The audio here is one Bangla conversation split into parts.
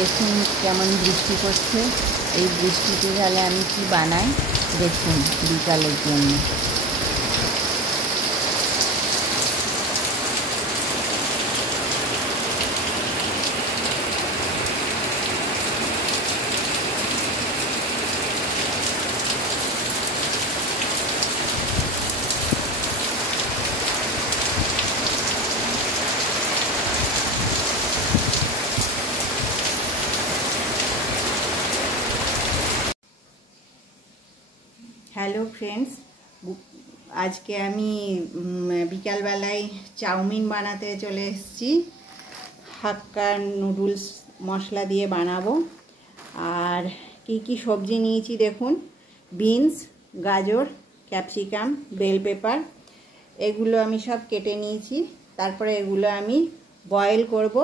দেখুন কেমন বৃষ্টি পড়ছে। এই বৃষ্টিতে তাহলে আমি কি বানাই দেখুন বিকালের জন্য। হ্যালো ফ্রেন্ডস, আজকে আমি বিকালবেলায় চাউমিন বানাতে চলে এসেছি। হাক্কা নুডলস মশলা দিয়ে বানাবো। আর কি কি সবজি নিয়েছি দেখুন, বিনস, গাজর, ক্যাপসিকাম, বেল পেপার, এগুলো আমি সব কেটে নিয়েছি। তারপরে এগুলো আমি বয়েল করব।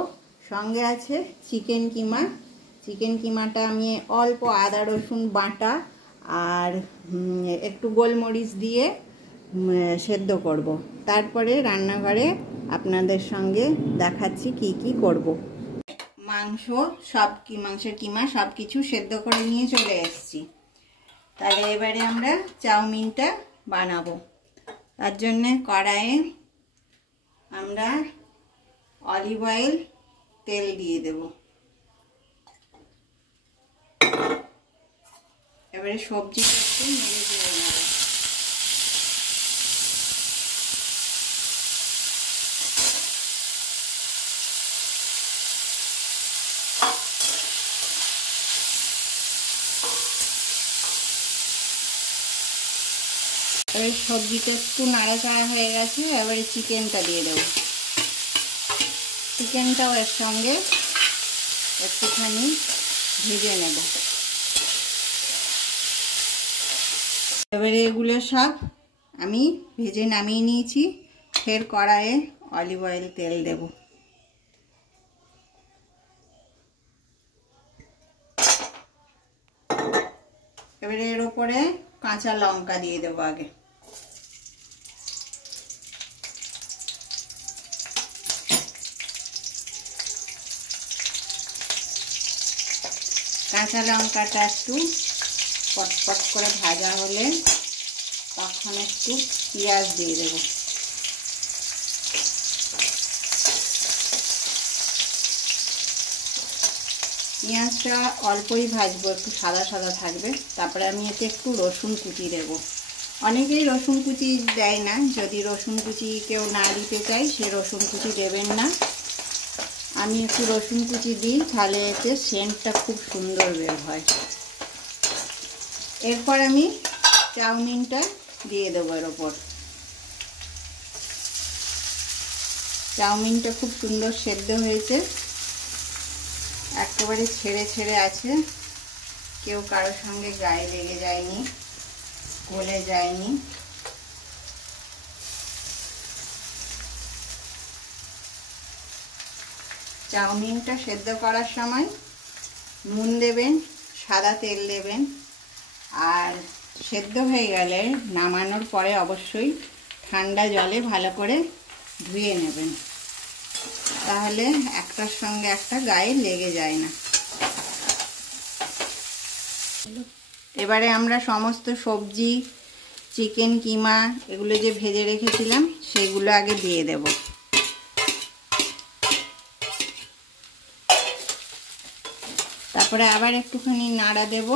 সঙ্গে আছে চিকেন কিমা। চিকেন কিমাটা আমি অল্প আদা রসুন বাটা আর একটু গোলমরিচ দিয়ে সেদ্ধ করব। তারপরে রান্নাঘরে আপনাদের সঙ্গে দেখাচ্ছি কি কি করব। মাংসের কিমা সব কিছু সেদ্ধ করে নিয়ে চলে এসেছি। তাহলে এবারে আমরা চাউমিনটা বানাবো। তার জন্যে কড়াইয়ে আমরা অলিভ অয়েল তেল দিয়ে দেব। এবারে সবজিটা একটু নেড়ে দিয়ে নেব। এবারে সবজিটা একটু নাড়াচাড়া হয়ে গেছে, এবারে চিকেনটা দিয়ে দেব। চিকেনটাও এর সঙ্গে একটুখানি ভেজে নেব। এবারে এগুলো সব আমি ভেজে নামিয়ে নিয়েছি। ফের কড়াইয়ে অলিভ অয়েল তেল দেব। এবারে এর উপরে কাঁচা লঙ্কা দিয়ে দেবো। আগে কাঁচা লঙ্কাটা একটু পটপট করে ভাজা হলে তখন একটু পেঁয়াজ দিয়ে দেব। পেঁয়াজটা অল্পই ভাজবো, একটু সাদা সাদা থাকবে। তারপরে আমি এতে একটু রসুন কুচি দেব। অনেকেই রসুন কুচি দেয় না। যদি রসুন কুচি কেউ না দিতে চায় সে রসুন কুচি দেবেন না। আমি একটু রসুন কুচি দিই, তাহলে এতে সেন্টটা খুব সুন্দর বের হয়। এরপর আমি চাউমিনটা দিয়ে দেবো এর ওপর। চাউমিনটা খুব সুন্দর সেদ্ধ হয়েছে, একেবারে ছেড়ে ছেড়ে আছে, কেউ কারোর সঙ্গে গায়ে লেগে যায়নি, গলে যায়নি। চাউমিনটা সেদ্ধ করার সময় নুন দেবেন, সাদা তেল দেবেন। আর সেদ্ধ হয়ে গেলে নামানোর পরে অবশ্যই ঠান্ডা জলে ভালো করে ধুয়ে নেবেন, তাহলে একটার সঙ্গে একটা গায়ে লেগে যায় না। এবারে আমরা সমস্ত সবজি, চিকেন কিমা এগুলো যে ভেজে রেখেছিলাম সেগুলো আগে দিয়ে দেব। তারপরে আবার একটুখানি নাড়া দেব।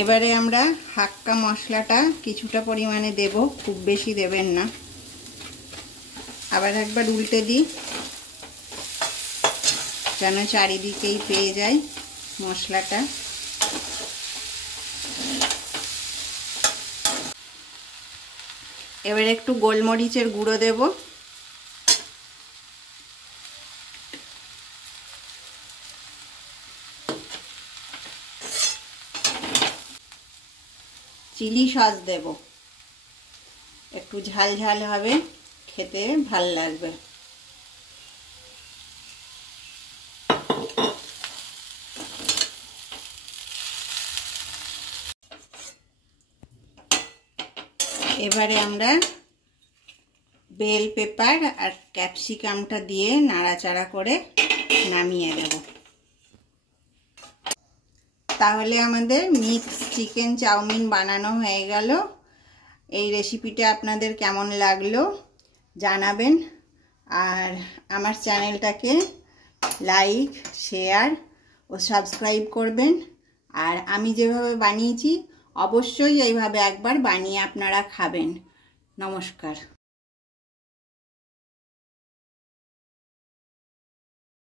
এবারে আমরা হাক্কা মশলাটা কিছুটা পরিমাণে দেব, খুব বেশি দেবেন না। আবার একবার উল্টে দিই যেন চারিদিকেই পেয়ে যায় মশলাটা। এবারে একটু গোলমরিচের গুঁড়ো দেব। চিলি সস দেব, একটু ঝাল ঝাল হবে, খেতে ভাল লাগবে। এবারে আমরা বেল পেপার আর ক্যাপসিকামটা দিয়ে নাড়াচাড়া করে নামিয়ে দেব। তাহলে আমাদের মিক্স চিকেন চাউমিন বানানো হয়ে গেল। এই রেসিপিটা আপনাদের কেমন লাগলো জানাবেন, আর আমার চ্যানেলটাকে লাইক, শেয়ার ও সাবস্ক্রাইব করবেন। আর আমি যেভাবে বানিয়েছি অবশ্যই এইভাবে একবার বানিয়ে আপনারা খাবেন। নমস্কার।